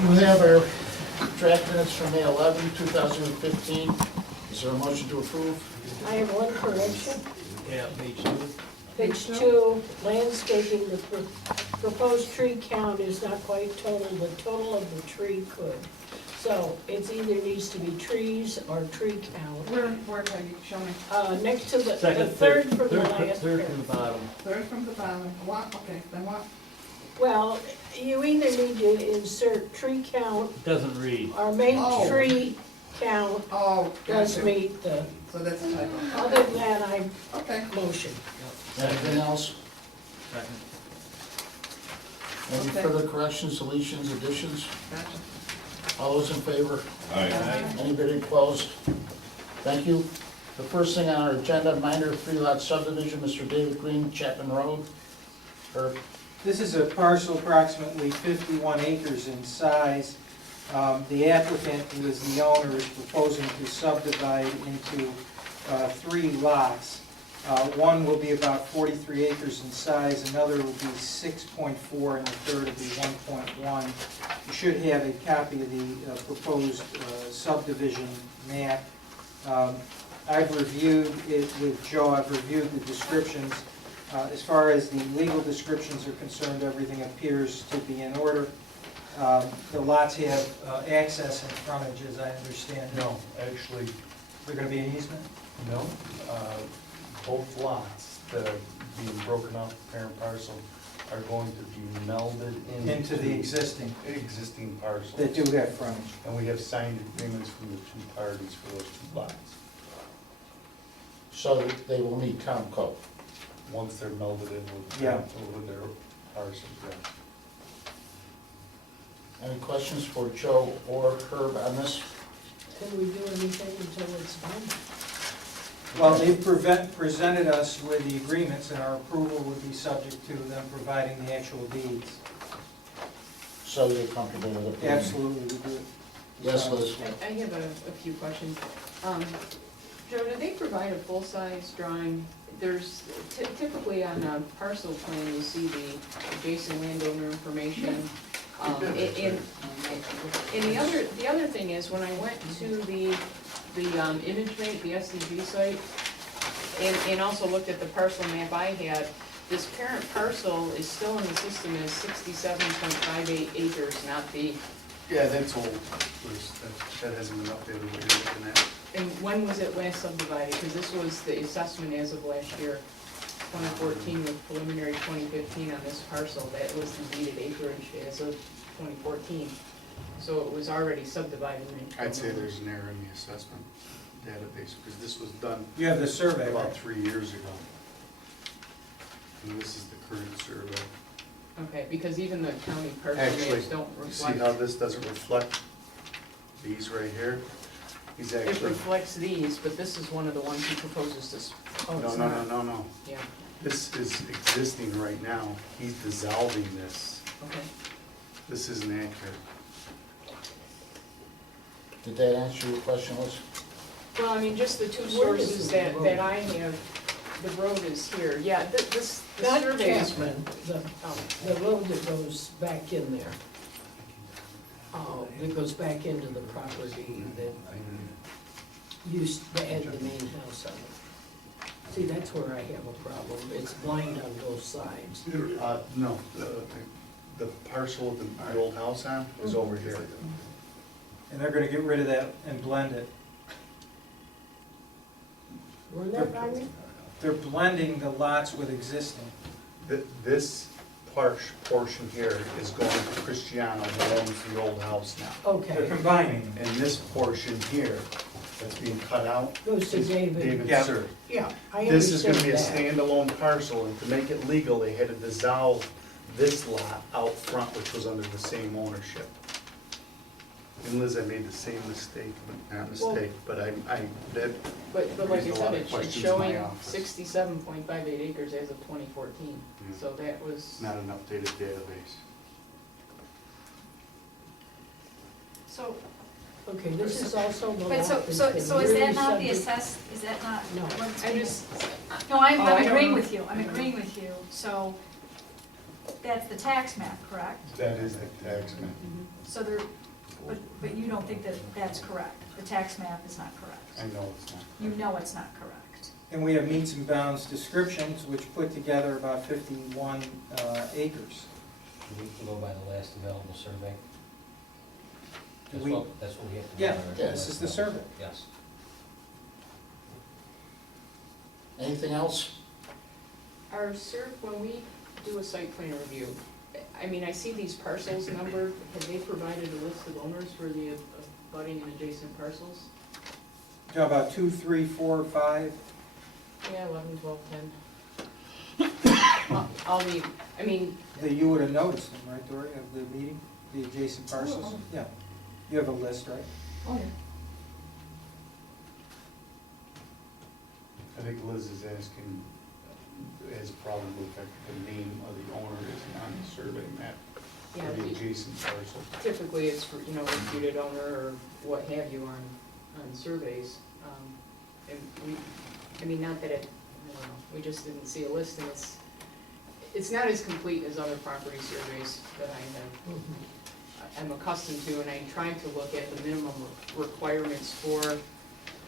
We have our draft minutes from May 11, 2015. Is there a motion to approve? I have one correction. Yeah, page 2. Page 2, landscaping, the proposed tree count is not quite total, the total of the tree could. So it's either needs to be trees or tree count. Where can you show me? Next to the Second, third from the third last from the paragraph. bottom. Third from the bottom. What? Okay, then what? Well, you either need to insert tree count It doesn't read. or make Oh. tree count Oh, does gotcha. meet the, So that's a typo. other than that, I Okay. motion. Anything else? Second. Any Okay. further corrections, deletions, additions? Gotcha. All those in favor? Aye. Anybody opposed? Thank you. The first thing on our agenda, minor three-lot subdivision, Mr. David Green, Chapman Road. Herb. This is a parcel approximately 51 acres in size. The applicant, who is the owner, is proposing to subdivide into 3 lots. One will be about 43 acres in size, another will be 6.4, and the third will be 1.1. You should have a copy of the proposed subdivision map. I've reviewed it with Joe, I've reviewed the descriptions. As far as the legal descriptions are concerned, everything appears to be in order. The lots have access and frontage, as I understand. No, actually, They're going to be an easement? no. Both lots that are being broken up, parent parcel, are going to be melded Into the existing, existing parcels. that do have frontage. And we have signed agreements from the 2 parties for those 2 lots. So that they will meet town code. Once they're melded in with, Yeah. with their parcels, yeah. Any questions for Joe or Herb on this? Can we do anything until it's done? Well, they've presented us with the agreements, and our approval would be subject to them providing the actual deeds. So you're comfortable with it? Absolutely, we do. Yes, Liz? I have a few questions. Joe, do they provide a full-size drawing? There's typically on a parcel plan, you see the adjacent landowner information. And the other thing is, when I went to the ImageMate, the SDG site, and also looked at the parcel map I had, this parent parcel is still in the system as 67.58 acres, not the, Yeah, that's old, that hasn't been updated, what you're looking at. and when was it last subdivided? Because this was the assessment as of last year, 2014 with preliminary 2015 on this parcel. That was the deeded acreage as of 2014. So it was already subdivided. I'd say there's an error in the assessment database, because this was done You have the survey, about right? 3 years ago. And this is the current survey. Okay, because even the county parcel Actually, maps don't you see how reflect. this doesn't reflect these right here? He's It actually, reflects these, but this is one of the ones he proposes to, oh, it's not. no. Yeah, This is existing right now. He's dissolving this. okay. This isn't accurate. Did that answer your question, Liz? Well, I mean, just the 2 Where is sources the road? that I have, the road is here. Yeah, this, the Not survey is. Chapman, Oh, the road that goes back in there. That goes back into the property that used to add the main house on it. See, that's where I have a problem. It's blind on both sides. No, the parcel of the old house on is over here. And they're gonna get rid of that and blend it. Run that by me? They're blending the lots with existing. This portion here is going to Cristiano, who owns the old house now. They're Okay, combining. And this portion here that's being cut out goes to is David. David Yeah. Sir. Yeah, I This is understand gonna be a that. standalone parcel, and to make it legal, they had to dissolve this lot out front, which was under the same ownership. And Liz, I made the same mistake, not mistake, but that, But like I Raised a lot said, of it's questions in showing my office. 67.58 acres as of 2014. Yeah. So that was, not an updated database. So, Okay, this is also the lot but so that's been is really that not the subject- is that not No. what's I being- just, No, I'm Oh, I don't agreeing know. with you, I'm agreeing with you, so that's the tax map, correct? That is the tax map. So there, but you don't think that that's correct? The tax map is not correct? I know it's not. You know it's not correct? And we have meets and bounds descriptions, which put together about 51 acres. We can go by the last available survey. Do That's we- what we have to do. Yeah, on our yeah, this last is the available. survey. Yes. Anything else? Our when we do a site plan review, I mean, I see these parcels numbered, have they provided a list of owners for the abutting and adjacent parcels? Talk about 2, 3, 4, 5. Yeah, 11, 12, 10. All the, I mean, That you would have noticed them, right, Dory, of the meeting, the adjacent parcels? Oh. Yeah. You have a list, right? oh yeah. I think Liz is asking, has probably affected the name of the owner isn't on the survey map Yeah, for the the- adjacent parcel. typically it's for, reputed owner or what have you on surveys. And we, I mean, not that I don't know, we just didn't see a list, and it's not as complete as other property surveys that I'm accustomed to, and I tried to look at the minimum requirements for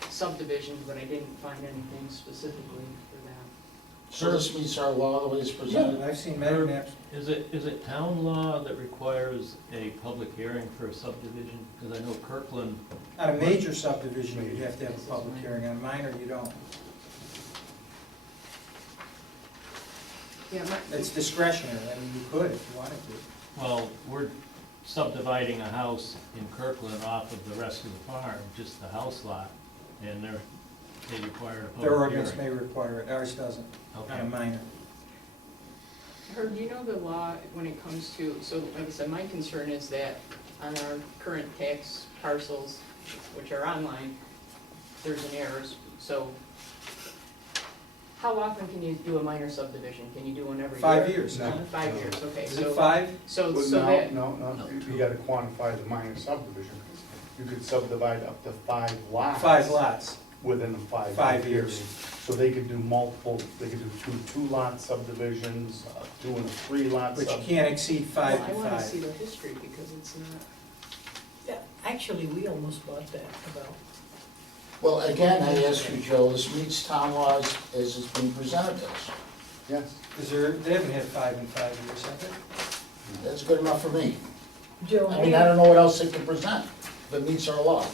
subdivisions, but I didn't find anything specifically for that. So this meets our law the way it's presented? I've seen many maps. Is it town law that requires a public hearing for a subdivision? Because I know Kirkland, On a major subdivision, you'd have to have a public hearing. On a minor, you don't. Yeah, It's discretionary. I mean, you could if you wanted to. well, we're subdividing a house in Kirkland off of the rest of the farm, just the house lot, and they require a public hearing. Their ordinance may require it, ours doesn't, on Okay. a minor. Herb, do you know the law when it comes to, so like I said, my concern is that on our current tax parcels, which are online, there's an error, so how often can you do a minor subdivision? Can you do one every year? 5 years. No. 5 years, okay, Is so. it 5? So, Well, so that, No, you gotta quantify the minor subdivision. You could subdivide up to 5 lots. 5 lots. Within a 5 5 year years. period. So they could do multiple, they could do two lot subdivisions, 2 and a 3 lot But you sub. can't exceed 5 well, I to wanna see 5. the history because it's not. Yeah, actually, we almost bought that about. Well, again, I ask you, Joe, this meets town laws as it's been presented to us. Yes. They haven't had 5 in 5 years, have they? That's good enough for me. Joe, I mean, I don't know what else they can present that meets our law.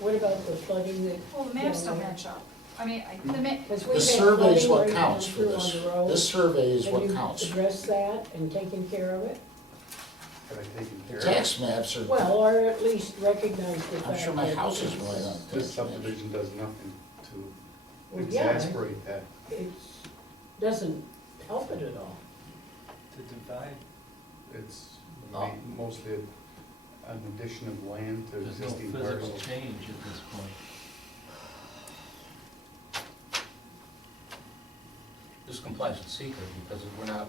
what about the flooding that? Well, the maps don't match up. I mean, the ma, Because we The had survey is flooding what right down counts for through this. on the road. This survey is what Have counts. you addressed that and taken care of it? Have I taken The care of tax maps are, Well, or at least recognize the fact. I'm sure my that house is it's- right on it? tax This maps. subdivision does nothing to Well, yeah, exasperate that. it doesn't help it at all. To divide. It's Oh. mostly an addition of land to There's no existing physical parcels. change at this point. This complies with secret because we're not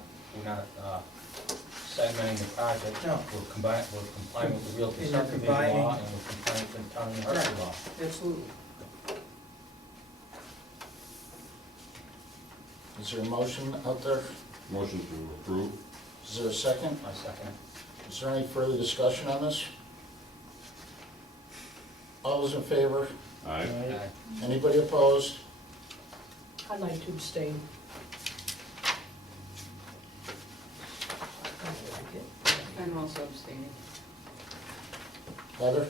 segmenting the project. No. We're complying with the realty And you're subdivision combining- law and we're complying with the town and Hartford law. Absolutely. Is there a motion out there? Motion to approve. Is there a second? I second it. Is there any further discussion on this? All those in favor? Aye. Aye. Anybody opposed? I'd like to abstain. I like it. I'm also abstaining. Heather?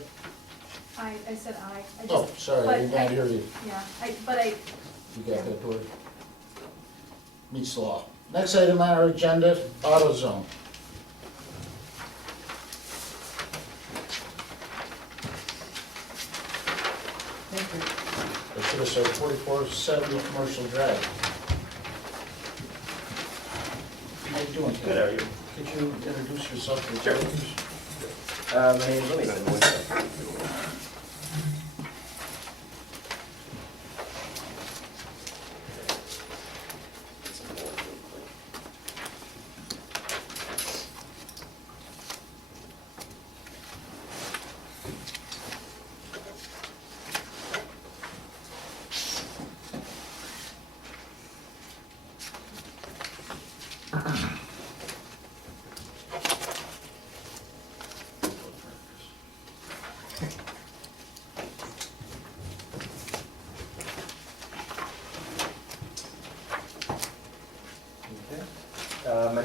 I said aye. I just, Oh, sorry, I did not hear you. yeah, I You got that, Dory? Meets the law. Next item on our agenda, AutoZone. I should have said 4470 Commercial Drive. How you doing? Good, how are you? Could you introduce yourself to the judge? My name is Louis.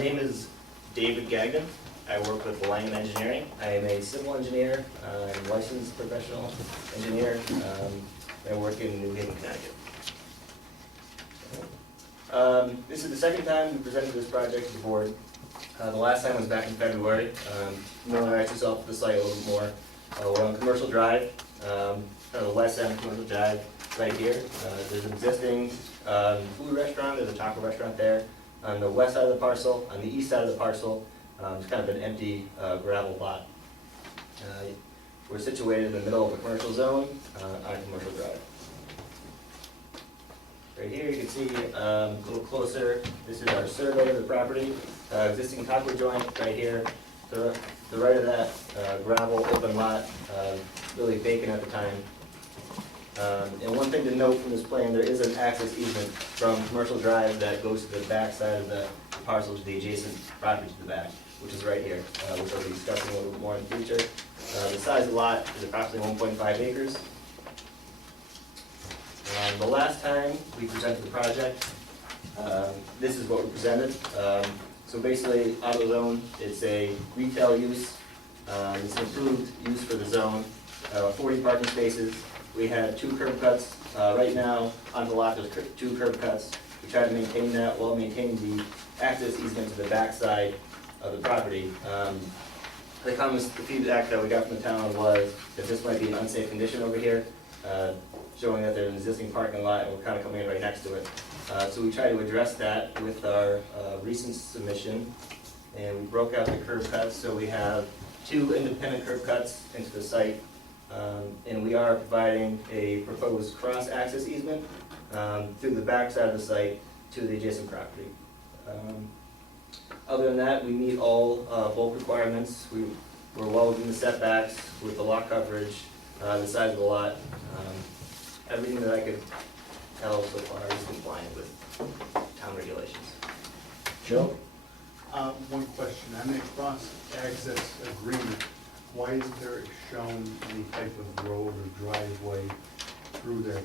name is David Gagnon. I work with Langham Engineering. I am a civil engineer, and licensed professional engineer. I work in New Haven, Connecticut. This is the second time we presented this project to the board. The last time was back in February. Familiarize yourself with the site a little bit more. We're on Commercial Drive, kind of the west end of Commercial Drive, right here. There's an existing food restaurant, there's a taco restaurant there. On the west side of the parcel, on the east side of the parcel, it's kind of an empty gravel lot. We're situated in the middle of a commercial zone on Commercial Drive. Right here, you can see a little closer, this is our survey of the property. Existing taco joint right here. The right of that gravel open lot, really vacant at the time. And one thing to note from this plan, there is an access easement from Commercial Drive that goes to the back side of the parcel to the adjacent property to the back, which is right here, which I'll be discussing a little bit more in the future. The size of the lot is approximately 1.5 acres. The last time we presented the project, this is what we presented. So basically, AutoZone, it's a retail use. It's an improved use for the zone. 40 parking spaces. We had 2 curb cuts. Right now, on the lot, there's 2 curb cuts. We try to maintain that while maintaining the access easement to the backside of the property. The comments, the feedback that we got from the town was that this might be an unsafe condition over here, showing that there's an existing parking lot and we're kind of coming in right next to it. So we try to address that with our recent submission, and we broke out the curb cuts. So we have 2 independent curb cuts into the site, and we are providing a proposed cross-access easement through the back side of the site to the adjacent property. Other than that, we meet all bulk requirements. We're well within the setbacks with the lot coverage, the size of the lot. Everything that I could tell so far is compliant with town regulations. Joe? One question, on the cross-access agreement, why isn't there shown any type of road or driveway through there?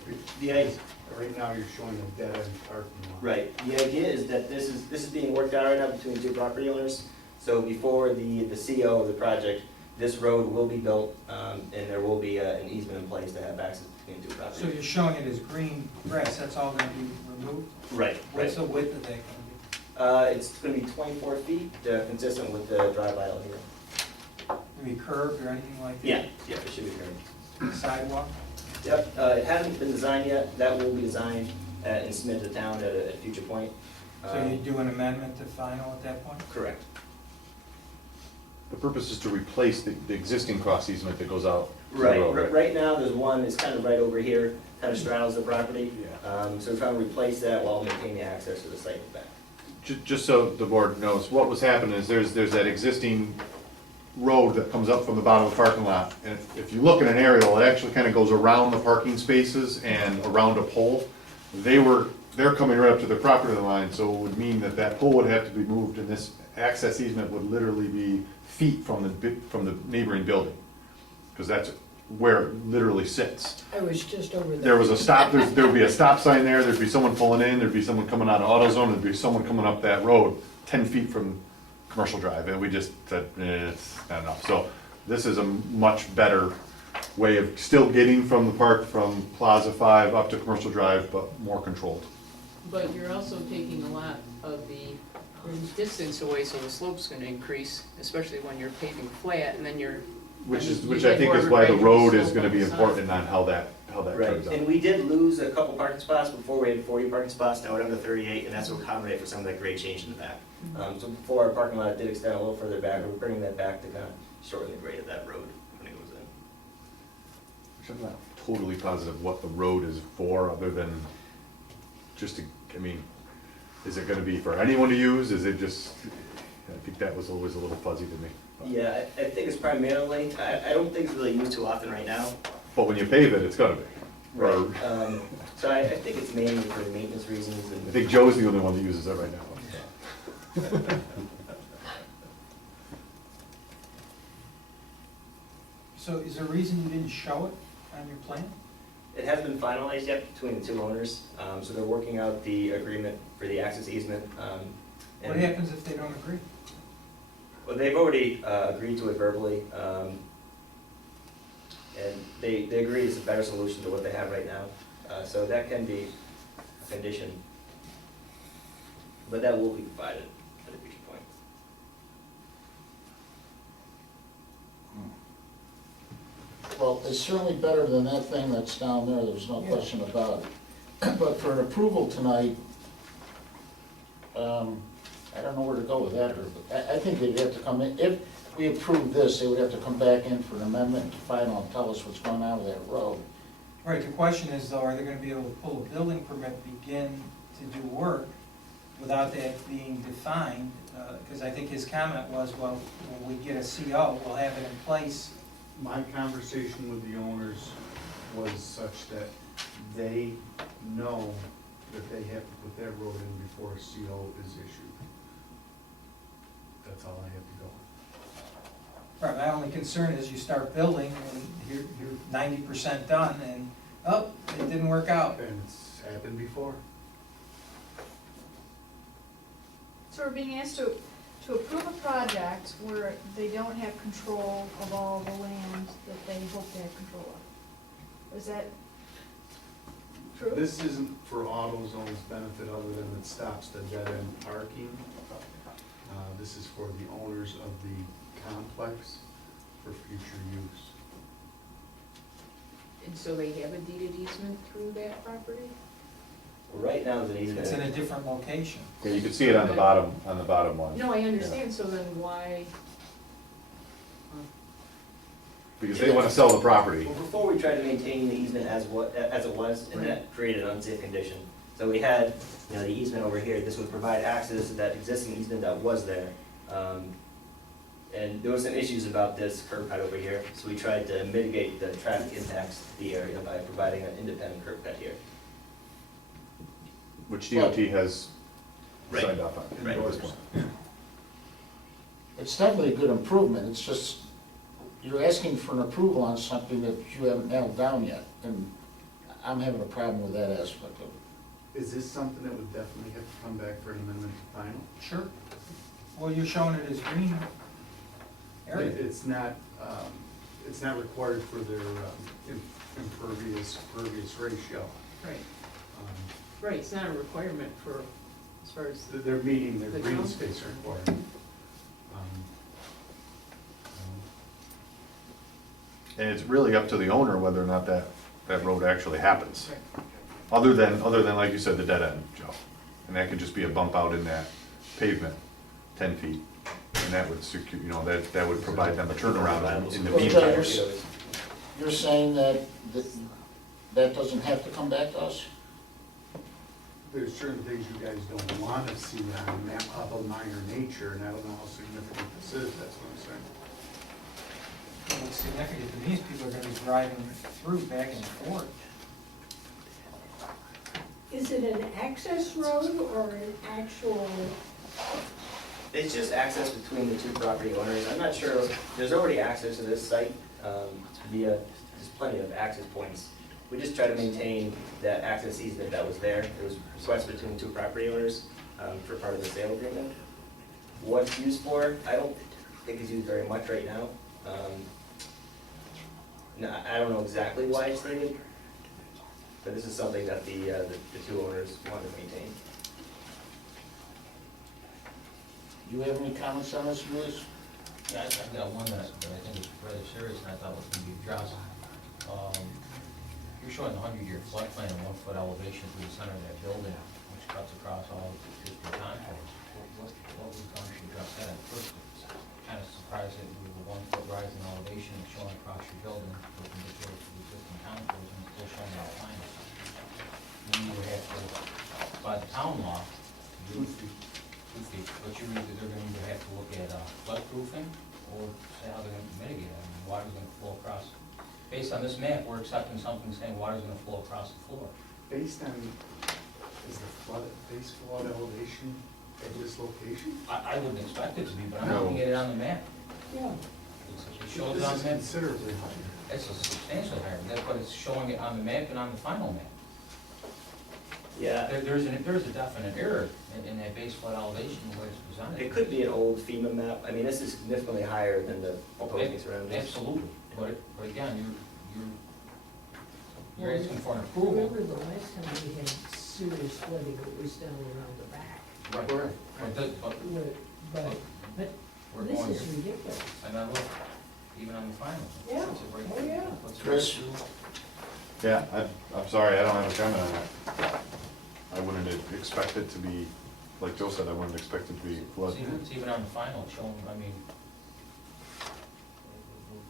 Right now, you're showing a dead-end parking lot. Right, the idea is that this is being worked out right now between 2 property owners. So before the CO of the project, this road will be built, and there will be an easement in place to have access between 2 properties. So you're showing it as green grass, that's all gonna be removed? Right, What's right. the width of that gonna It's gonna be 24 feet, consistent with the drive aisle here. be? Gonna be curved or anything like that? Yeah, it should be curved. Sidewalk? Yep, it hasn't been designed yet. That will be designed and submitted to the town at a future point. So you do an amendment to final at that point? Correct. The purpose is to replace the existing cross easement that goes out. to the Right, road, right now, there's one, it's kind of right over here, kind of straddles the property. So we're trying to replace that while maintaining access to the site in the back. Just so the board knows, what was happening is there's that existing road that comes up from the bottom of the parking lot. And if you look at an aerial, it actually kind of goes around the parking spaces and around a pole. They're coming right up to the property line, so it would mean that that pole would have to be moved, and this access easement would literally be feet from the neighboring building. Because that's where it literally sits. I was just over there. There was a stop, there would be a stop sign there, there'd be someone pulling in, there'd be someone coming out of AutoZone, there'd be someone coming up that road 10 feet from Commercial Drive, and we just said, it's not enough. So this is a much better way of still getting from the park, from Plaza 5 up to Commercial Drive, but more controlled. But you're also taking a lot of the distance away, so the slope's gonna increase, especially when you're paving flat, and then you're. Which you I get think more is why the regular road is slope gonna on be the side. important on how that Right, turns and out. we did lose a couple parking spots before. We had 40 parking spots, now we're down to 38, and that's to accommodate for some of that grade change in the back. So before, our parking lot did extend a little further back, we're bringing that back to kind of shorten the grade of that road when it goes in. Which I'm not totally positive what the road is for, other than just to, I mean, is it gonna be for anyone to use? Is it just, I think that was always a little fuzzy to me. Yeah, I think it's primarily, I don't think it's really used too often right now. But when you pave it, it's gonna be. Or, So I think it's mainly for maintenance reasons I and. think Joe's the only one that uses it right now. So is there a reason you didn't show it on your plan? It hasn't been finalized yet between the 2 owners, so they're working out the agreement for the access easement. What And- happens if they don't agree? Well, they've already agreed to it verbally, and they agree it's a better solution to what they have right now. So that can be a condition, but that will be provided at a future point. Well, it's certainly better than that thing that's down there, there's no Yeah. question about it. But for an approval tonight, I don't know where to go with that, or, I think they'd have to come in, if we approve this, they would have to come back in for an amendment to final and tell us what's going on with that road. Right, the question is though, are they gonna be able to pull a building permit, begin to do work without that being defined? Because I think his comment was, well, when we get a CO, we'll have it in place. My conversation with the owners was such that they know that they have to put that road in before a CO is issued. That's all I have to go on. Right, my only concern is you start building and you're 90% done and, oh, it didn't work out. And it's happened before. So we're being asked to approve a project where they don't have control of all the land that they hope to have control of. Is that true? This isn't for AutoZone's benefit other than it stops the dead end parking. This is for the owners of the complex for future use. And so they have a deeded easement through that property? Right now, the It's in easement, a different location. Yeah, you can see it on the bottom one. No, I understand, so then why? Because they wanna sell the property. well, before we tried to maintain the easement as it was, and that created an unsafe condition. So we had, the easement over here, this would provide access to that existing easement that was there. And there were some issues about this curb cut over here, so we tried to mitigate the traffic impacts to the area by providing an independent curb cut here. Which DOT has Right. signed off on Right. at this point. It's definitely a good improvement, it's just, you're asking for an approval on something that you haven't nailed down yet, and I'm having a problem with that aspect of it. Is this something that would definitely have to come back for an amendment to final? Sure. Well, you're showing it as green area. It's not required for their impervious ratio. Right. Um, Right, it's not a requirement for, as far as, They're meeting their The green council. space requirement. And it's really up to the owner whether or not that road actually happens. Other than, like you said, the dead end, Joe. And that could just be a bump out in that pavement, 10 feet. And that would secure, that would provide them a turnaround in the Well, meantime. You're saying that doesn't have to come back to us? There's certain things you guys don't want to see on a map of a minor nature, and I don't know how significant this is, that's what I'm saying. What's significant to me is people are gonna be driving through back and forth. Is it an access road or an actual, It's just access between the two property owners. I'm not sure, there's already access to this site via, there's plenty of access points. We just try to maintain that access easement that was there. It was requested between the two property owners for part of the sale agreement. What it's used for, I don't think it's used very much right now. No, I don't know exactly why it's needed, but this is something that the two owners want to maintain. Do you have any comments on this, Luis? Yeah, I've got one that I think is rather serious and I thought was gonna be addressed. You're showing a 100-year floodplain and 1-foot elevation through the center of that building, which cuts across all of the existing contours. What was done to address that? At first, it's kind of surprised that with a 1-foot rise in elevation showing across your building, perpendicular to the existing contours, and it's still showing outline. Then you would have to, by the town law, you would be 2 feet, but they're gonna either have to look at floodproofing or say how they're gonna mitigate it. I mean, water's gonna flow across. Based on this map, we're accepting something saying water's gonna flow across the floor. Based on, is the base flood elevation at this location? I wouldn't expect it to be, but I'm No. looking at it on the map. yeah, It shows it This on is the map. considerably higher. It's substantially higher, but it's showing it on the map and on the final map. Yeah, There's a definite error in that base flood elevation, the way it's presented. it could be an old FEMA map. I mean, this is significantly higher than the opposing surroundings. Absolutely, but again, you're asking for an approval. Remember the last time we had serious flooding, it was down around the back. Right. But But we're this going is here, ridiculous. and then look, even on the final. Yeah. it's a break- Oh, yeah. what's the Chris? issue? Yeah, I'm sorry, I don't have a comment on that. I wouldn't expect it to be, like Joe said, I wouldn't expect it to be flood. It's even on the final, showing, I mean,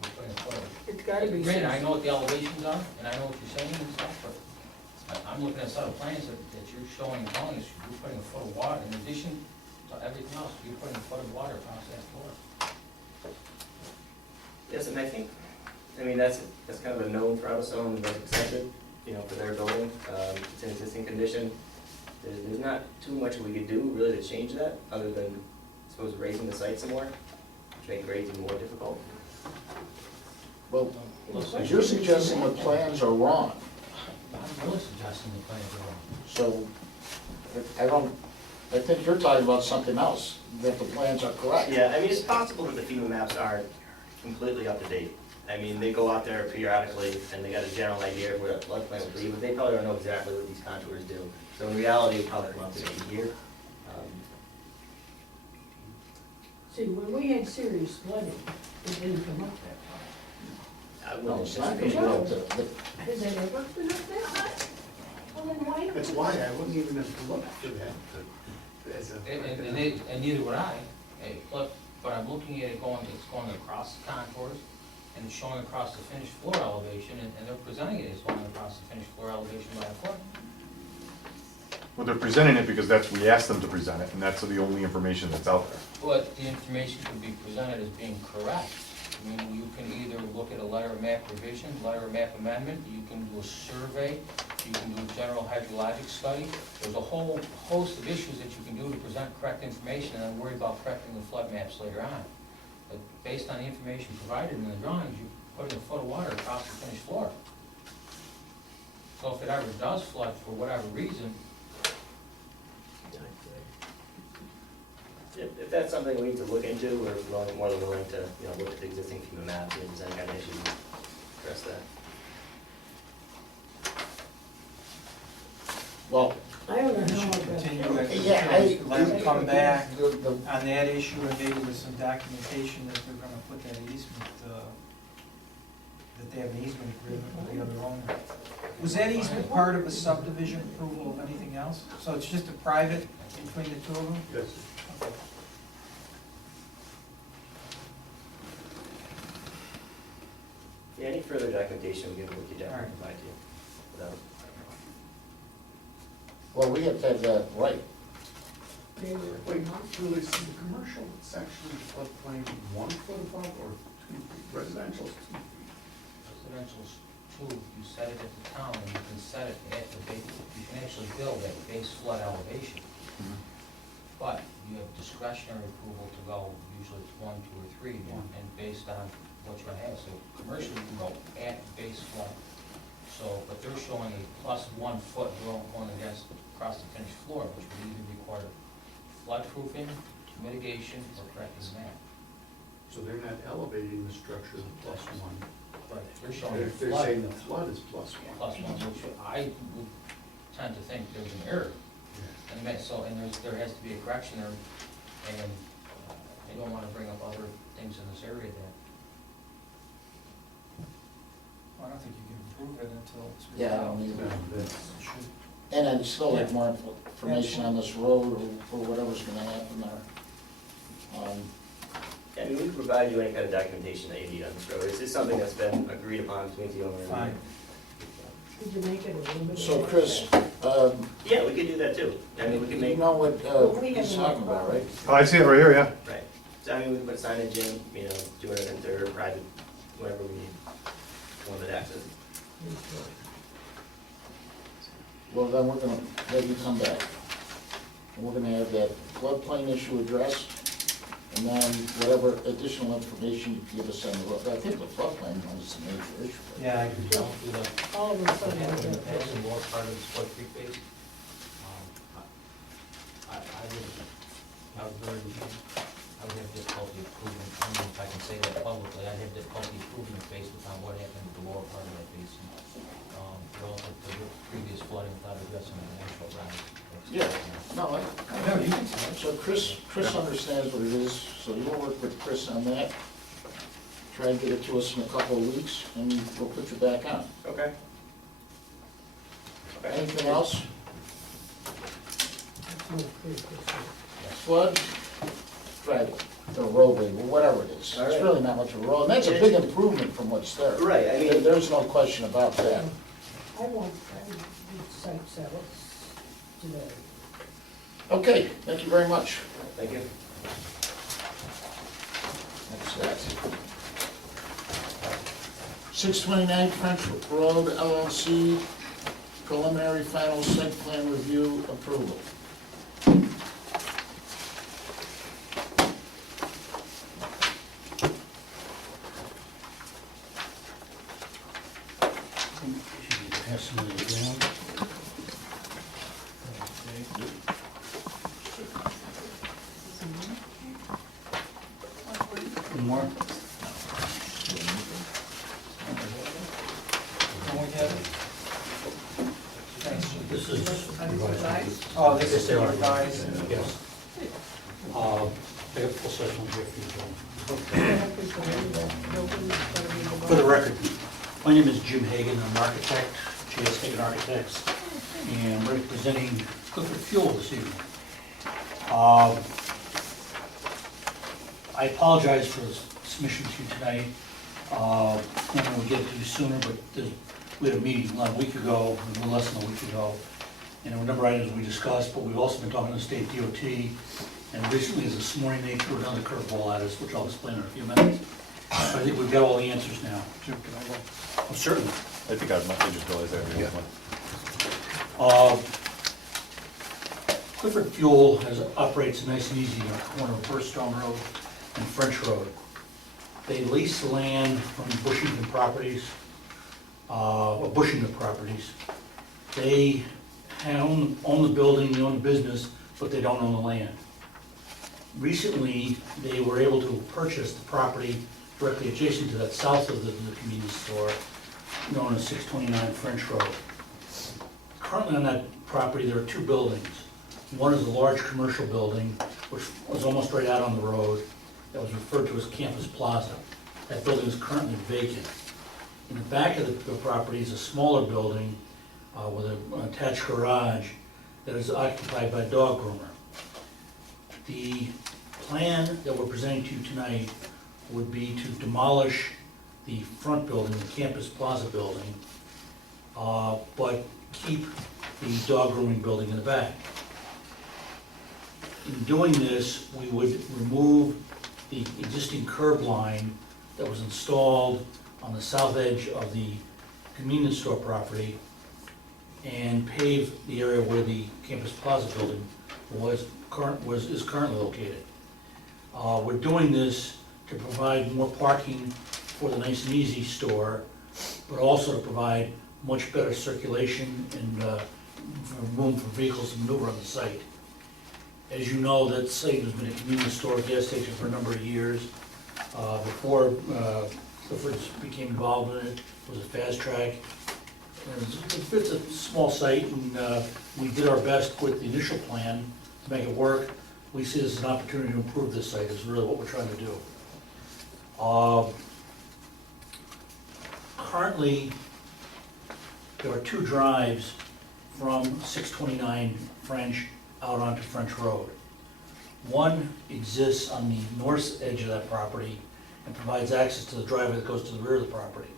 we're putting a photo. It's gotta be. Granted, I know what the elevations are, and I know what you're saying and stuff, but I'm looking at a set of plans that you're showing and telling us you're putting a foot of water, in addition to everything else, you're putting a foot of water across that floor. Yes, and I think, I mean, that's kind of a known for AutoZone, and was accepted, you know, for their building. It's an existing condition. There's not too much we could do really to change that, other than, I suppose, raising the site some more, which make grading more difficult. Well, you're suggesting the plans are wrong, I'm really suggesting the plans are wrong. so I think you're talking about something else, that the plans are correct. Yeah, I mean, it's possible that the FEMA maps aren't completely up to date. I mean, they go out there periodically, and they got a general idea of where that floodplain will be, but they probably don't know exactly what these contours do. So in reality, it probably come up to maybe here. See, when we had serious flooding, it didn't come up that I No, wouldn't it's not anticipate. gonna go up to- high. Has it ever been up that high? Well, then why don't That's we- why I wouldn't even have looked for that, as a. And neither would I, but I'm looking at it going, it's going across the contours, and it's showing across the finished floor elevation, and they're presenting it as going across the finished floor elevation by a foot. Well, they're presenting it because we asked them to present it, and that's the only information that's out there. But the information could be presented as being correct. I mean, you can either look at a letter of map revision, letter of map amendment, you can do a survey, you can do a general hydrologic study. There's a whole host of issues that you can do to present correct information, and then worry about correcting the flood maps later on. But based on the information provided in the drawings, you're putting a foot of water across the finished floor. So if it ever does flood for whatever reason, If that's something we need to look into, we're more than willing to, you know, look at the existing FEMA maps, and if there's any kind of issue, address that. Well, I don't know how Continue it, yeah, let them come back the- on that issue, and maybe with some documentation that they're gonna put that easement, that they have an easement agreement with the other owner. Was that easement part of a subdivision approval of anything else? So it's just a private between the two of them? Yes, Okay. Yeah, any further documentation, we can look you down All right. and provide to you. Without- well, we have to have that right. they were. wait, Julie, is the commercial section floodplain 1 foot above or 2 feet? Residential's 2 feet. residential's two, you set it at the town, and you can set it at the base, you can actually build at base flood elevation. But you have discretionary approval to go, usually it's 1, 2, or 3, and based on what you're gonna have, so commercial, you can go at base flood. So, but they're showing a +1 foot going against, across the finished floor, which would either require floodproofing, mitigation, or correcting that. So they're not elevating the structure to +1. Right. They're showing a They're flood. saying the flood is +1. +1, which I would tend to think there's an error. And there has to be a correction there, and I don't wanna bring up other things in this area that, Well, I don't think you can approve it until it's. Yeah, I don't either. Should- And I'd still like more information on this road or whatever's gonna happen there. Yeah, I mean, we can provide you any kind of documentation that you need on this road. Is this something that's been agreed upon between the owner and the? Fine. Could you make it a little bit? So Chris, Yeah, we could do that too. I mean, we can you make, know what he's talking about, right? Oh, I see it right here, yeah. right. So I mean, we can put signage in, you know, do it in their private, whatever we need, limited access. Well, then we're gonna have you come back. And we're gonna have that floodplain issue addressed, and then whatever additional information you can give us on the road. I think the floodplain one is the major issue. Yeah, I agree. don't do the, All of a sudden, happened in the I past, and more part of the Split Creek base. I would have difficulty approving, I don't know if I can say that publicly, I'd have difficulty approving it based upon what happened with the lower part of that basin. Relative to the previous flooding without addressing the natural rise. Yeah, no, so Chris understands what it is, so you'll work with Chris on that. Try and get it to us in a couple of weeks, and we'll put you back on. Okay. Anything else? Flood, driveway, or roadway, or whatever it is. All It's right. really not much of a road, and that's a big improvement from what's there. Right, I mean, There's no question about that. I want site settled today. Okay, thank you very much. thank you. That's that. 629 French Road LLC, preliminary final site plan review approval. More? This is revised. Oh, this is Yes, they are. revised. Yes. I got full session here for you, Joe. For the record, my name is Jim Hagan, I'm an architect, J.S. Hagan Architects, and I'm representing Clifford Fuel this evening. I apologize for the submission to you tonight. I'm going to get it to you sooner, but we had a meeting a week ago, a little less than a week ago, and there were a number of items we discussed, but we've also been talking to the state DOT, and recently, as this morning, they threw another curveball at us, which I'll explain in a few minutes. I think we've got all the answers now. Jim, can I go? Oh, certainly. I think I just realized that. Clifford Fuel operates nice and easy on the corner of Burstone Road and French Road. They lease the land from Bushington Properties, or Bushington Properties. They own the building, they own the business, but they don't own the land. Recently, they were able to purchase the property directly adjacent to that south of the convenience store, known as 629 French Road. Currently on that property, there are two buildings. One is a large commercial building, which was almost right out on the road, that was referred to as Campus Plaza. That building is currently vacant. In the back of the property is a smaller building with an attached garage that is occupied by a dog groomer. The plan that we're presenting to you tonight would be to demolish the front building, the Campus Plaza building, but keep the dog grooming building in the back. In doing this, we would remove the existing curb line that was installed on the south edge of the convenience store property and pave the area where the Campus Plaza building is currently located. We're doing this to provide more parking for the Nice and Easy store, but also to provide much better circulation and room for vehicles to maneuver on the site. As you know, that site has been a convenience store, gas station for a number of years. Before Clifford's became involved in it, it was a fast track. It's a small site, and we did our best with the initial plan to make it work. We see this as an opportunity to improve this site, is really what we're trying to do. Currently, there are two drives from 629 French out onto French Road. One exists on the north edge of that property and provides access to the driveway that goes to the rear of the property.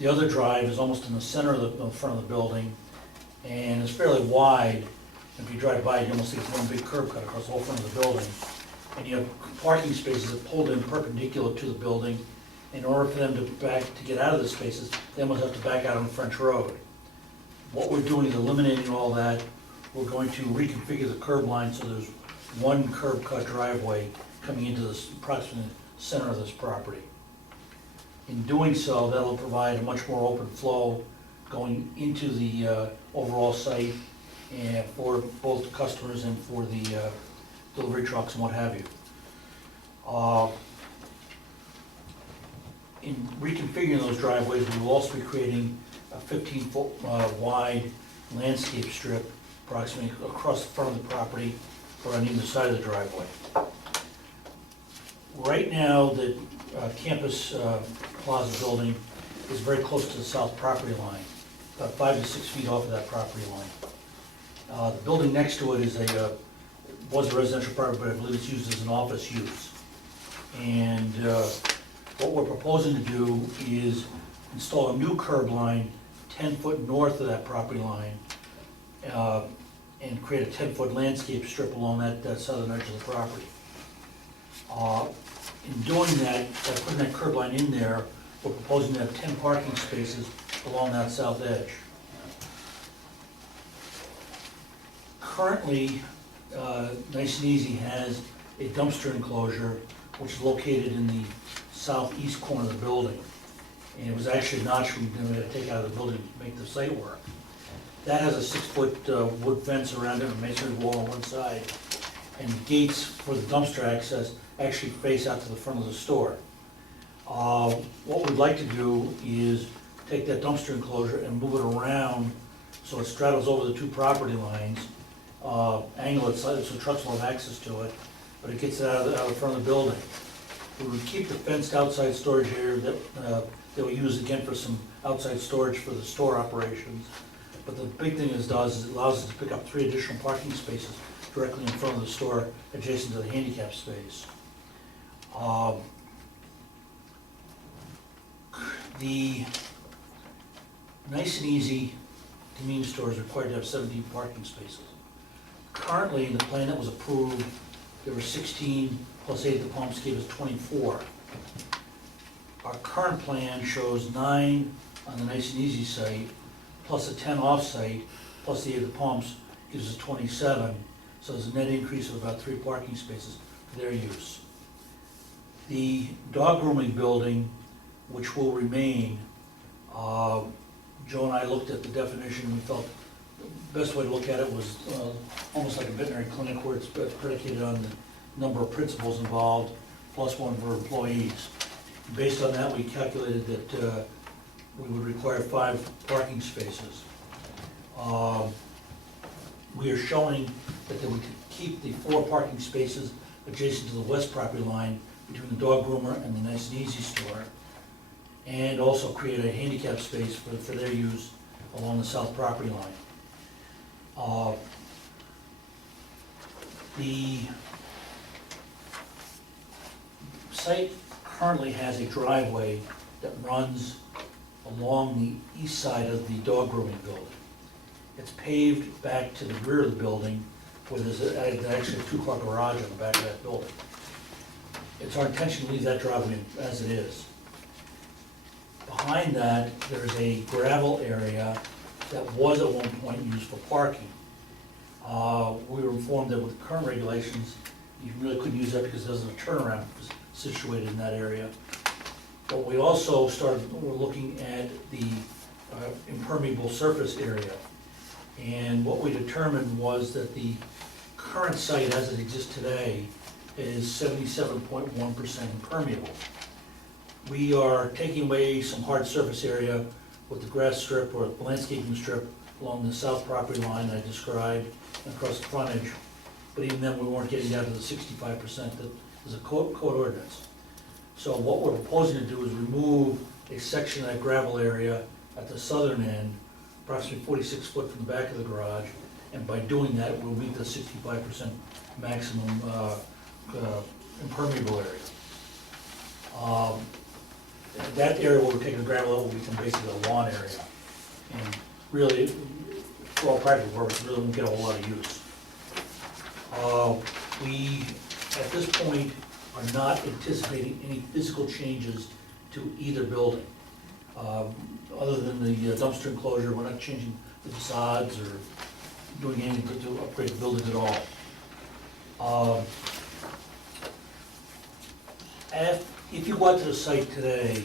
The other drive is almost in the center of the front of the building and is fairly wide. If you drive by, you almost see it's one big curb cut across the whole front of the building. And you have parking spaces that pulled in perpendicular to the building. In order for them to get out of the spaces, they almost have to back out on French Road. What we're doing is eliminating all that. We're going to reconfigure the curb line so there's one curb cut driveway coming into this approximate center of this property. In doing so, that'll provide a much more open flow going into the overall site and for both customers and for the delivery trucks and what have you. In reconfiguring those driveways, we will also be creating a 15-foot wide landscape strip approximately across the front of the property or on either side of the driveway. Right now, the campus plaza building is very close to the south property line, about 5 to 6 feet off of that property line. The building next to it was a residential property, but I believe it's used as an office use. And what we're proposing to do is install a new curb line 10 foot north of that property line and create a 10-foot landscape strip along that southern edge of the property. In doing that, by putting that curb line in there, we're proposing to have 10 parking spaces along that south edge. Currently, Nice and Easy has a dumpster enclosure which is located in the southeast corner of the building. And it was actually a notch we had to take out of the building to make the site work. That has a 6-foot wood fence around it and a masonry wall on one side. And gates for the dumpster access actually face out to the front of the store. What we'd like to do is take that dumpster enclosure and move it around so it straddles over the two property lines, angle it so trucks will have access to it, but it gets it out of the front of the building. We would keep the fenced outside storage area that we'll use again for some outside storage for the store operations. But the big thing it does is it allows us to pick up 3 additional parking spaces directly in front of the store adjacent to the handicap space. The Nice and Easy convenience store is required to have 17 parking spaces. Currently, in the plan that was approved, there were 16 plus 8 at the pumps gave us 24. Our current plan shows 9 on the Nice and Easy site, plus a 10 off-site, plus the 8 at the pumps gives us 27. So there's a net increase of about 3 parking spaces for their use. The dog grooming building, which will remain, Joe and I looked at the definition and we felt the best way to look at it was almost like a veterinary clinic where it's predicated on the number of principals involved, plus 1 for employees. Based on that, we calculated that we would require 5 parking spaces. We are showing that we could keep the 4 parking spaces adjacent to the west property line between the dog groomer and the Nice and Easy store, and also create a handicap space for their use along the south property line. The site currently has a driveway that runs along the east side of the dog grooming building. It's paved back to the rear of the building where there's actually a 2-car garage on the back of that building. It's our intention to leave that driveway as it is. Behind that, there's a gravel area that was at one point used for parking. We were informed that with current regulations, you really couldn't use that because there's a turnaround situated in that area. But we also we're looking at the impermeable surface area. And what we determined was that the current site as it exists today is 77.1% impermeable. We are taking away some hard surface area with the grass strip or landscaping strip along the south property line I described and across the frontage. But even then, we weren't getting down to the 65% that is a code ordinance. So what we're proposing to do is remove a section of that gravel area at the southern end, approximately 46 foot from the back of the garage, and by doing that, we'll meet the 65% maximum impermeable area. That area where we're taking the gravel out will become basically a lawn area. And really, for all practical purposes, really won't get a whole lot of use. We, at this point, are not anticipating any physical changes to either building. Other than the dumpster enclosure, we're not changing the facades or doing anything to upgrade the building at all. If you go out to the site today,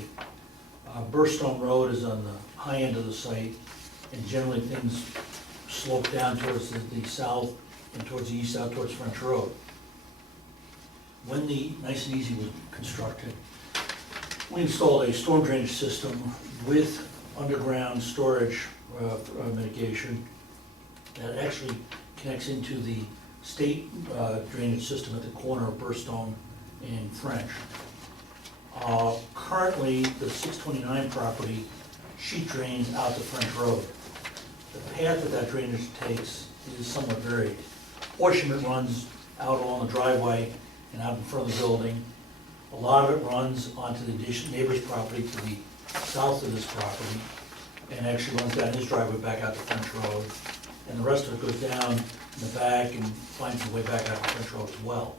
Burstone Road is on the high end of the site, and generally things slope down towards the south and towards the east, out towards French Road. when the Nice and Easy was constructed, we installed a storm drainage system with underground storage mitigation that actually connects into the state drainage system at the corner of Burstone and French. Currently, the 629 property sheet drains out to French Road. The path that drainage takes is somewhat varied. A portion of it runs out along the driveway and out in front of the building. A lot of it runs onto the neighbor's property to the south of this property, and actually runs down his driveway back out to French Road. And the rest of it goes down in the back and finds its way back out to French Road as well.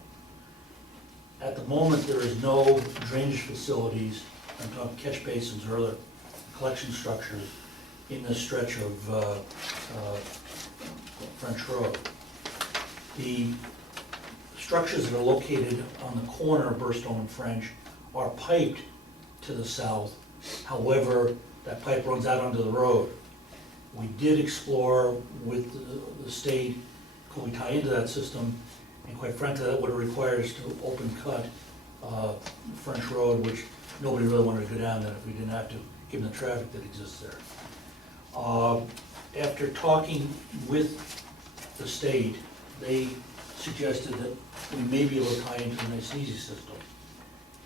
At the moment, there is no drainage facilities, I'm talking catch basins or other collection structures in this stretch of French Road. The structures that are located on the corner of Burstone and French are piped to the south. However, that pipe runs out onto the road. We did explore with the state, could we tie into that system? And quite frankly, that would have required us to open cut French Road, which nobody really wanted to go down that if we didn't have to, given the traffic that exists there. After talking with the state, they suggested that we may be able to tie into the Nice and Easy system.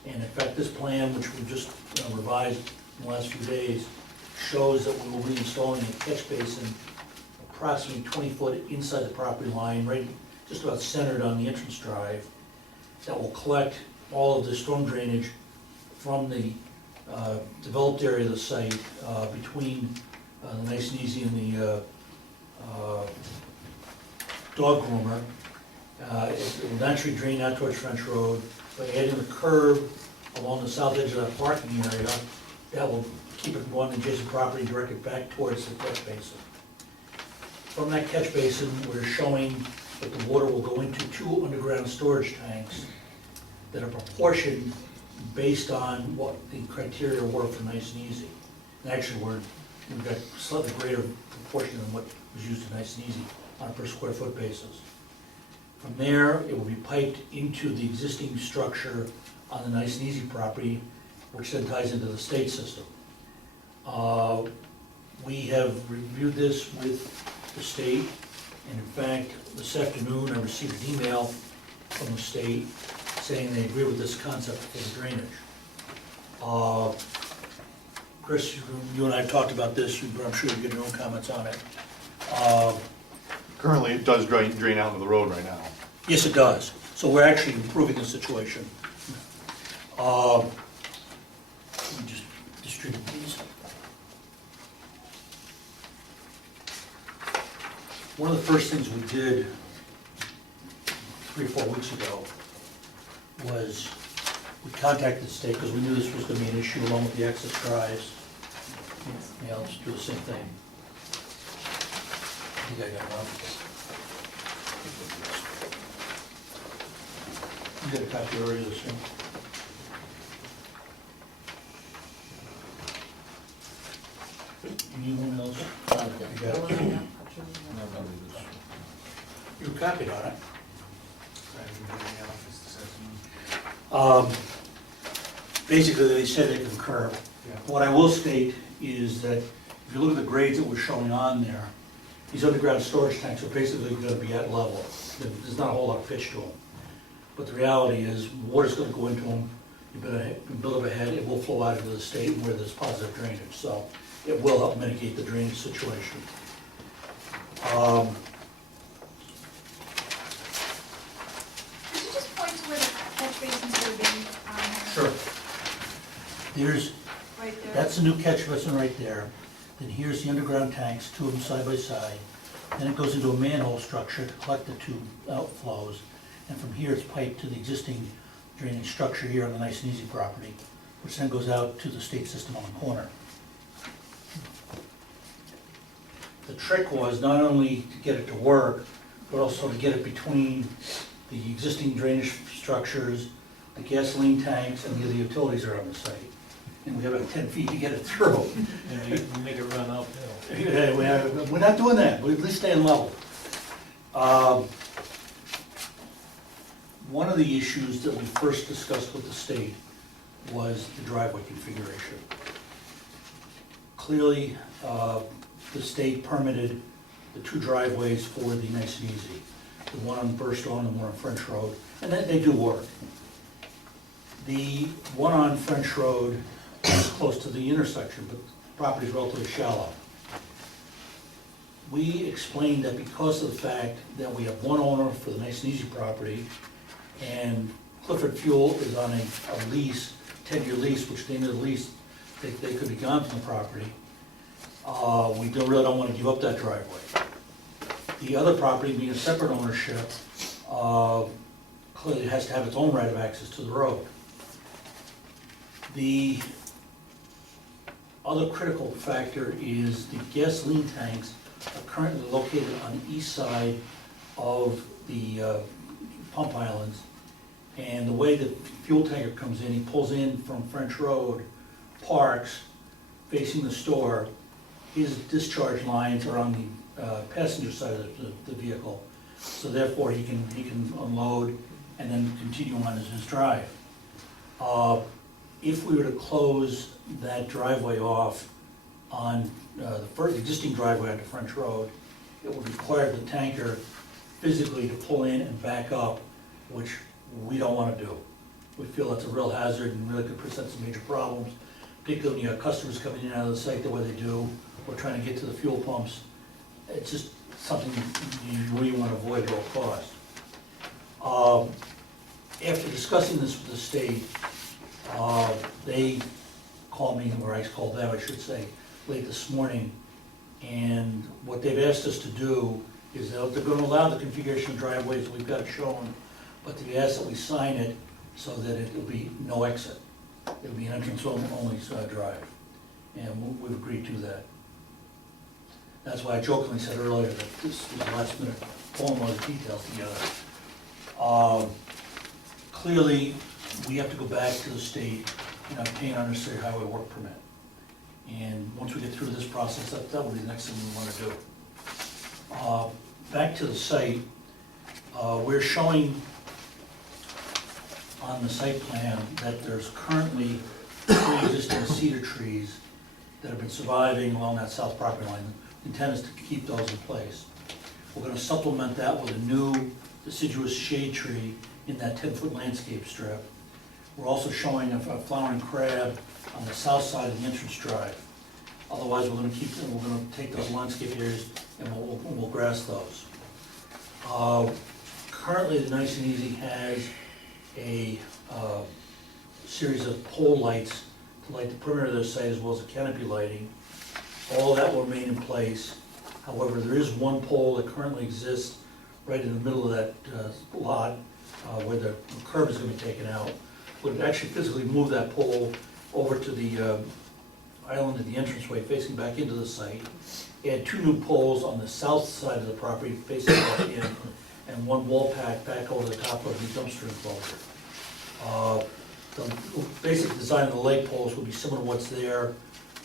And in fact, this plan, which we just revised in the last few days, shows that we will be installing a catch basin approximately 20 foot inside the property line, right just about centered on the entrance drive, that will collect all of the storm drainage from the developed area of the site between the Nice and Easy and the dog groomer. It will naturally drain out towards French Road. By adding the curb along the south edge of that parking area, that will keep it from going adjacent property directed back towards the catch basin. From that catch basin, we're showing that the water will go into 2 underground storage tanks that are proportioned based on what the criteria were for Nice and Easy. And actually, we've got slightly greater proportion than what was used in Nice and Easy on a per square foot basis. From there, it will be piped into the existing structure on the Nice and Easy property, which then ties into the state system. We have reviewed this with the state, and in fact, this afternoon, I received an email from the state saying they agree with this concept for the drainage. Chris, you and I have talked about this, but I'm sure you get your own comments on it. Currently, it does drain out into the road right now. Yes, it does. So we're actually improving the situation. Let me just distribute these. One of the first things we did 3 or 4 weeks ago was we contacted the state because we knew this was going to be an issue along with the access drives. Yeah, I'll just do the same thing. I think I got one. You got a copy already of this thing? Anyone else? You got it? You copied on it. Basically, they said they concur. What I will state is that if you look at the grades that were showing on there, these underground storage tanks are basically going to be at level. There's not a whole lot of pitch to them. But the reality is, water's going to go into them. You better build up ahead. It will flow out into the state where there's positive drainage. So it will help mitigate the drainage situation. Could you just point to where the catch basins would be? Sure. There's, Right there? that's the new catch basin right there. Then here's the underground tanks, 2 of them side by side. Then it goes into a manhole structure to collect the 2 outflows. And from here, it's piped to the existing drainage structure here on the Nice and Easy property, which then goes out to the state system on the corner. The trick was not only to get it to work, but also to get it between the existing drainage structures, the gasoline tanks, and the other utilities that are on the site. And we have about 10 feet to get it through. And you make it run uphill. Yeah, we're not doing that, we at least stay in level. One of the issues that we first discussed with the state was the driveway configuration. Clearly, the state permitted the two driveways for the Nice and Easy, the one on Burstone and one on French Road, and they do work. The one on French Road is close to the intersection, but the property is relatively shallow. We explained that because of the fact that we have one owner for the Nice and Easy property, and Clifford Fuel is on a lease, 10-year lease, which at the end of the lease, they could be gone from the property. We really don't want to give up that driveway. The other property, being a separate ownership, clearly has to have its own right of access to the road. The other critical factor is the gasoline tanks are currently located on the east side of the pump islands. And the way the fuel tanker comes in, he pulls in from French Road, parks, facing the store. His discharge lines are on the passenger side of the vehicle. So therefore, he can unload and then continue on his drive. If we were to close that driveway off on the first existing driveway onto French Road, it would require the tanker physically to pull in and back up, which we don't want to do. We feel that's a real hazard and really could present some major problems, particularly when you have customers coming in and out of the site the way they do, or trying to get to the fuel pumps. It's just something you really want to avoid at all costs. After discussing this with the state, they called me, or I called them, I should say, late this morning, and what they've asked us to do is they're going to allow the configuration of driveways we've got shown, but they've asked that we sign it so that it will be no exit. It'll be an entrance only drive, and we've agreed to that. That's why I jokingly said earlier that this was the last minute pulling all the details together. Clearly, we have to go back to the state and obtain our necessary highway work permit. And once we get through this process, that will be the next thing we want to do. Back to the site, we're showing on the site plan that there's currently 3 existing cedar trees that have been surviving along that south property line. The intent is to keep those in place. We're going to supplement that with a new deciduous shade tree in that 10-foot landscape strip. We're also showing a flowering crab on the south side of the entrance drive. Otherwise, we're going to take those landscape areas and we'll grass those. Currently, the Nice and Easy has a series of pole lights to light the perimeter of their site as well as the canopy lighting. All that will remain in place. However, there is one pole that currently exists right in the middle of that lot where the curb is going to be taken out. Would actually physically move that pole over to the island at the entranceway facing back into the site. Add 2 new poles on the south side of the property facing back in, and 1 wall pack back over the top of the dumpster enclosure. The basic design of the light poles will be similar to what's there.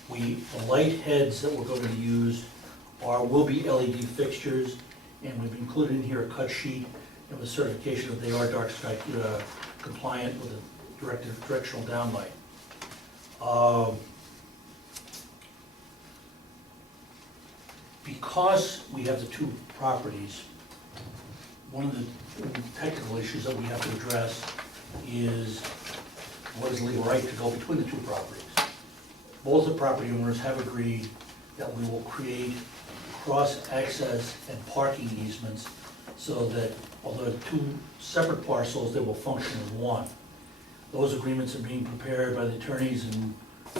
The light heads that we're going to use will be LED fixtures, and we've included in here a cut sheet and with certification that they are dark sky compliant with a directional downlight. Because we have the 2 properties, one of the technical issues that we have to address is what is the legal right to go between the 2 properties. Both the property owners have agreed that we will create cross-access and parking easements so that although 2 separate parcels, they will function as one. Those agreements are being prepared by the attorneys and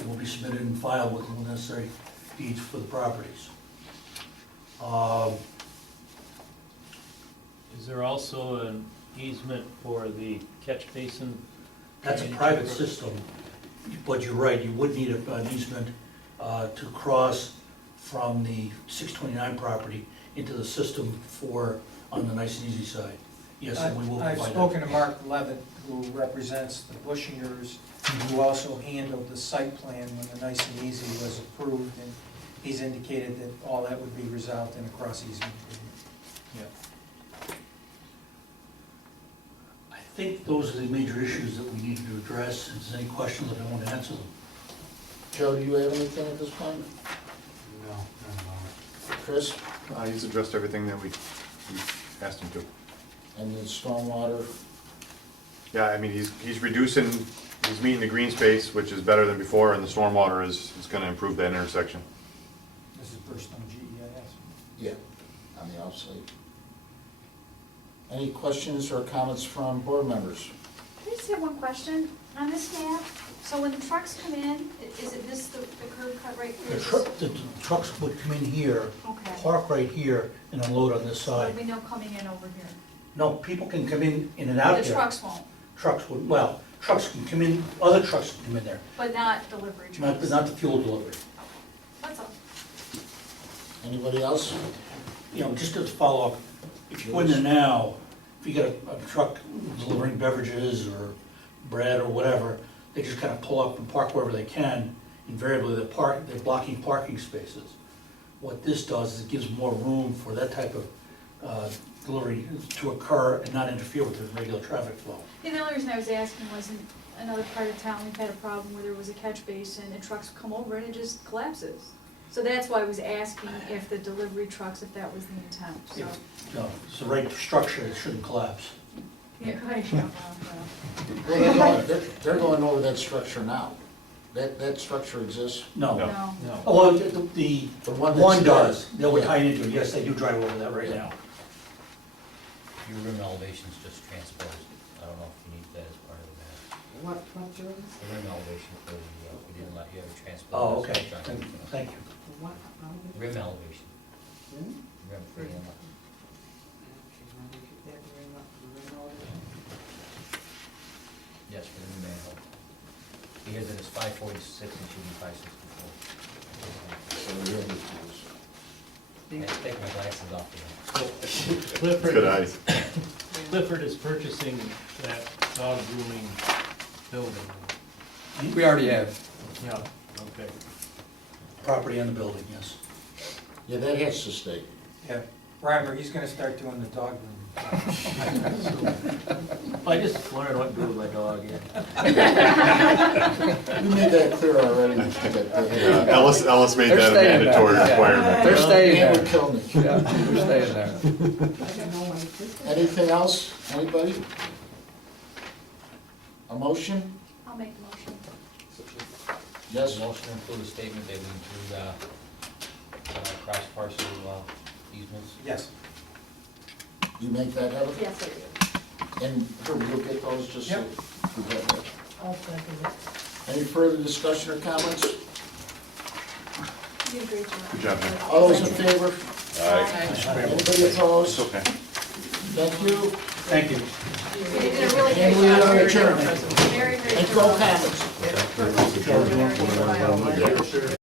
will be submitted and filed with the necessary deeds for the properties. Is there also an easement for the catch basin? That's a private system, but you're right, you would need an easement to cross from the 629 property into the system on the Nice and Easy side. Yes, and we will provide I've that. spoken to Mark Levitt, who represents the Bushingers, who also handled the site plan when the Nice and Easy was approved, and he's indicated that all that would be resolved in a cross easement agreement. I think those are the major issues that we need to address. If there's any questions, I want to answer them. Joe, do you have anything at this point? No, no. Chris? He's addressed everything that we asked him to. And the stormwater? Yeah, I mean, he's reducing, he's meeting the green space, which is better than before, and the stormwater is gonna improve that intersection. This is first on GEIS. Yeah, on the outside. Any questions or comments from board members? I just have one question on this map. So when the trucks come in, is it this, the curb cut right here? The trucks would come in here, Okay. park right here, and unload on this So side. there'll be no coming in over here? No, people can come in and out The there. trucks won't, Trucks would, well, trucks can come in, other trucks can come in there, but not delivery trucks? not the fuel delivery. That's all. Anybody else? You know, just as a follow-up, if you go in there now, if you get a truck delivering beverages or bread or whatever, they just kind of pull up and park wherever they can. Invariably, they're blocking parking spaces. What this does is it gives more room for that type of delivery to occur and not interfere with the regular traffic flow. Yeah, the only reason I was asking was in another part of town, we've had a problem where there was a catch basin and trucks come over and it just collapses. So that's why I was asking if the delivery trucks, if that was the intent, so. No, it's the right structure, it shouldn't collapse. Yeah, right. Well, they're going over that structure now. That structure exists? No. No. No. Oh, well, the The one one that's does, there. they would tie into it, yes, they do drive over that right now. Your rim elevation's just transposed. I don't know if you need that as part of the map. What, Joe? The rim elevation for the, we didn't let you have it transposed. Oh, okay, thank you. What, how did it? Rim elevation, Hmm? rim for the inlet. Okay, let me get that ring up, the ring over there. Yes, for the new manhole. Because it is 546 and should be 564. So we have to- I had to take my glasses off again. Clifford. Good eyes. Clifford is purchasing that dog grooming building. We already have. Yeah, okay. Property on the building, yes. Yeah, that has to stay. Yeah, Reimer, he's gonna start doing the dog grooming. I just learned what to do with my dog, yeah. We made that clear already. Yeah, Ellis made They're that a staying there. mandatory Yeah. requirement. They're staying Dan there. would kill me. Yeah, they're staying there. I don't know my sister. Anything else? Anybody? A motion? I'll make the motion. Yes? Motion to include a statement that we include cross parcel easements. Yes. You make that, Heather? Yes, I do. And here, we'll get those just so Yep. we have that. I'll second it. Any further discussion or comments? You did a great job. Good job, Jim. All those in favor? Aye. Anybody opposed? It's okay. Thank you. Thank you. You did a really And great we job. are adjourned. Very, very And thorough. go comments. Very, very thorough.